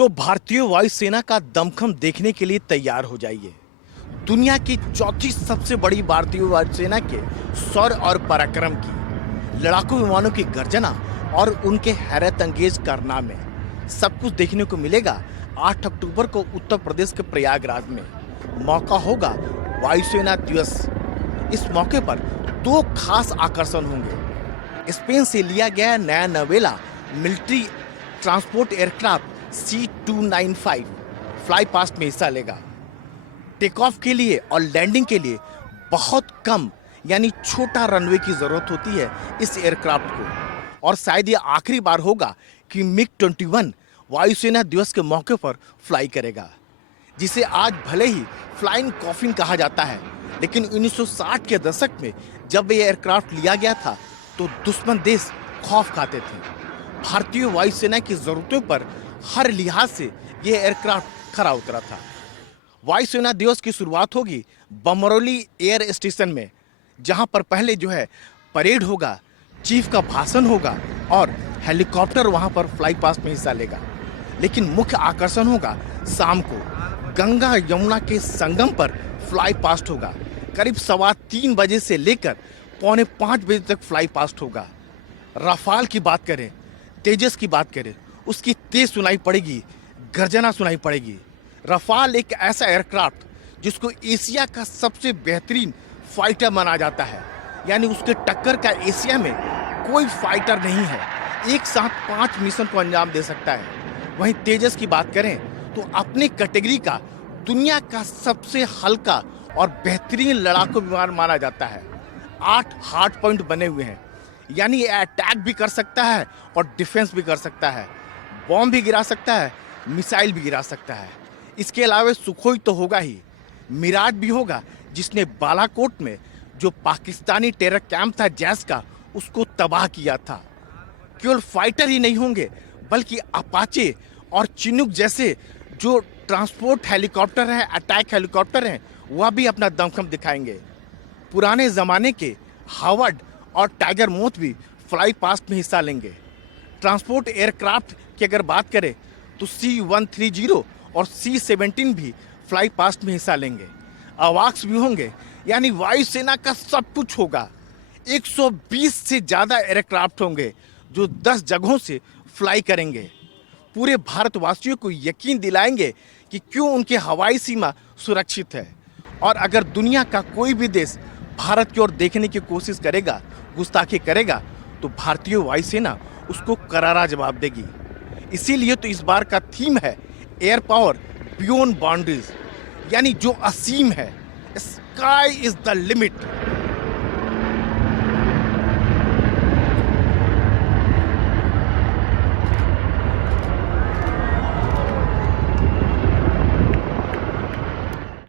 तो भारतीय वायुसेना का दमखम देखने के लिए तैयार हो जाइए। दुनिया की चौथी सबसे बड़ी भारतीय वायुसेना के शौर्य और पराक्रम की लड़ाकू विमानों की गर्जना और उनके हैरत अंगेज कारनामे सब कुछ देखने को मिलेगा 8 अक्टूबर को उत्तर प्रदेश के प्रयागराज में। मौका होगा वायुसेना दिवस। इस मौके पर 2 खास आकर्षण होंगे। स्पेन से लिया गया नया नवेला military transport aircraft C295 fly past में हिस्सा लेगा। टेक ऑफ के लिए और लैंडिंग के लिए बहुत कम यानी छोटा रनवे की जरूरत होती है इस एयरक्राफ्ट को, और शायद ये आखिरी बार होगा कि मिग-21 वायुसेना दिवस के मौके पर फ्लाई करेगा, जिसे आज भले ही फ्लाइंग कॉफिन कहा जाता है, लेकिन 1960 के दशक में जब ये एयरक्राफ्ट लिया गया था तो दुश्मन देश खौफ खाते थे। भारतीय वायुसेना की जरूरतों पर हर लिहाज से यह एयरक्राफ्ट खरा उतरा था। वायुसेना दिवस की शुरुआत होगी बमरौली एयर स्टेशन में, जहां पर पहले परेड होगा, चीफ का भाषण होगा और हेलीकॉप्टर वहां पर फ्लाई पास्ट में हिस्सा लेगा। लेकिन मुख्य आकर्षण होगा शाम को गंगा यमुना के संगम पर फ्लाई पास्ट होगा। करीब 3:15 बजे से लेकर 4:45 बजे तक फ्लाई पास्ट होगा। राफाल की बात करें, तेजस की बात करें, उसकी तेज सुनाई पड़ेगी, गर्जना सुनाई पड़ेगी। राफाल एक ऐसा एयरक्राफ्ट जिसको एशिया का सबसे बेहतरीन फाइटर माना जाता है, यानी उसके टक्कर का एशिया में कोई फाइटर नहीं है। एक साथ 5 मिशन को अंजाम दे सकता है। वहीं तेजस की बात करें तो अपने कैटेगरी का दुनिया का सबसे हल्का और बेहतरीन लड़ाकू विमान माना जाता है। 8 हार्ड पॉइंट बने हुए हैं, यानी ये अटैक भी कर सकता है और डिफेंस भी कर सकता है, बॉम्ब भी गिरा सकता है, मिसाइल भी गिरा सकता है। इसके अलावा सुखोई तो होगा ही, मिराज भी होगा, जिसने बालाकोट में जो पाकिस्तानी टेरर कैंप था जैश का, उसको तबाह किया था। केवल फाइटर ही नहीं होंगे, बल्कि अपाचे और चिनूक जैसे जो ट्रांसपोर्ट हेलीकॉप्टर हैं, अटैक हेलीकॉप्टर हैं, वह भी अपना दमखम दिखाएंगे। पुराने ज़माने के हावर्ड और टाइगर मोथ भी फ्लाई पास्ट में हिस्सा लेंगे। ट्रांसपोर्ट एयरक्राफ्ट की अगर बात करें तो C-130 और C-17 भी फ्लाई पास्ट में हिस्सा लेंगे। अवाक्स भी होंगे, यानी वायुसेना का सब कुछ होगा। 120 से ज़्यादा एयरक्राफ्ट होंगे जो 10 जगहों से फ्लाई करेंगे। पूरे भारतवासियों को यकीन दिलाएंगे कि क्यों उनकी हवाई सीमा सुरक्षित है। और अगर दुनिया का कोई भी देश भारत की ओर देखने की कोशिश करेगा, गुस्ताखी करेगा, तो भारतीय वायुसेना उसको करारा जवाब देगी। इसीलिए तो इस बार का थीम है एयर पावर बियॉन्ड बाउंड्रीज, यानी जो असीम है, स्काई इज द लिमिट।